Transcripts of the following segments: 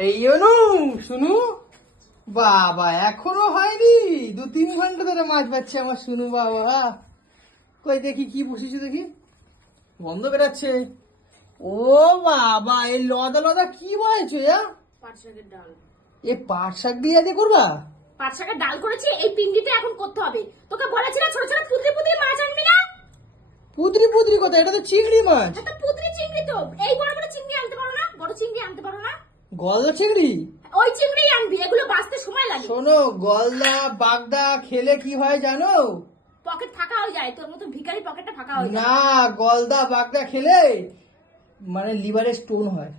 এই অনু শুনু বাবা এখনো হয়নি 2-3 ঘন্টা ধরে মাছ পাচ্ছে আমার শুনু বাবা। কই দেখি কি বসেছি দেখি, গন্ধ বেরাচ্ছে। ও বাবা এই লদা লদা কি বলছো? পাট শাকের ডাল। এ পাট শাক দিয়ে আজকে করবা? পাট শাকের ডাল করেছি, এই পিন্ডিতে এখন করতে হবে। তোকে বলেছিলাম ছোট ছোট পুত্রি পুত্রি মাছ আনবি না। পুদরি পুদরি কথা, এটা তো চিংড়ি মাছ। এটা পুত্রি চিংড়ি তো, এই বড় বড় চিংড়ি আনতে পারো না? বড় চিংড়ি আনতে পারো না? গলদা চিংড়ি? ওই চিংড়ি আনবি, এগুলো বাঁচতে সময় লাগে। শোনো, গলদা বাগদা খেলে কি হয় জানো? পকেট ফাঁকা হয়ে যায়, তোর মতো ভিখারি পকেটটা ফাঁকা হয়ে যায়। না, গলদা বাগদা খেলে মানে লিভারে স্টোন হয়,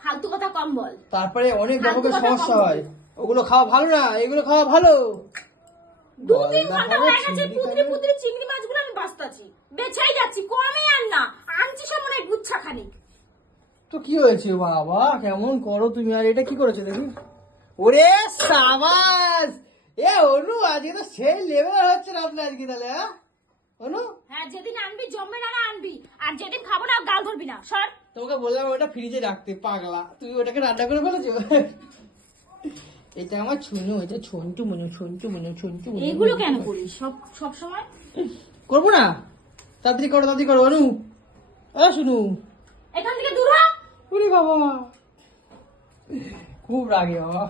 ফালতু কথা কম বল। তারপরে অনেক রকমের সমস্যা হয়। ওগুলো খাওয়া ভালো না, এগুলো খাওয়া ভালো। 2-3 ঘন্টা হয়ে গেছে পুত্রি পুত্রি চিংড়ি মাছগুলো আমি বাঁচতাছি, বেছাই যাচ্ছি, কমে আর না আনছি সব মনে হয় গুচ্ছা খানিক। তো কি হয়েছে বাবা, কেমন করো তুমি? আর এটা কি করেছো দেখি? ওরে সাবাস! এ অনু আজকে তো সেই লেভেল হচ্ছে না আপনার আজকে তাহলে, হ্যাঁ অনু? হ্যাঁ, যেদিন আনবি জমবে না আনবি, আর যেদিন খাবো না গাল ধরবি না, সর। তোমাকে বললাম ওটা ফ্রিজে রাখতে, পাগলা তুমি ওটাকে রান্না করে ফেলেছো। এটা আমার ছুনু, এটা ছন্টু মনু, ছন্টু মনু, ছন্টু মনু। এগুলো কেন করিস সব সময়? করবো না? তাড়াতাড়ি করো, তাড়াতাড়ি করো অনু। শুনু, এখান থেকে দূর হ। ওরে বাবা খুব রাগে বাবা।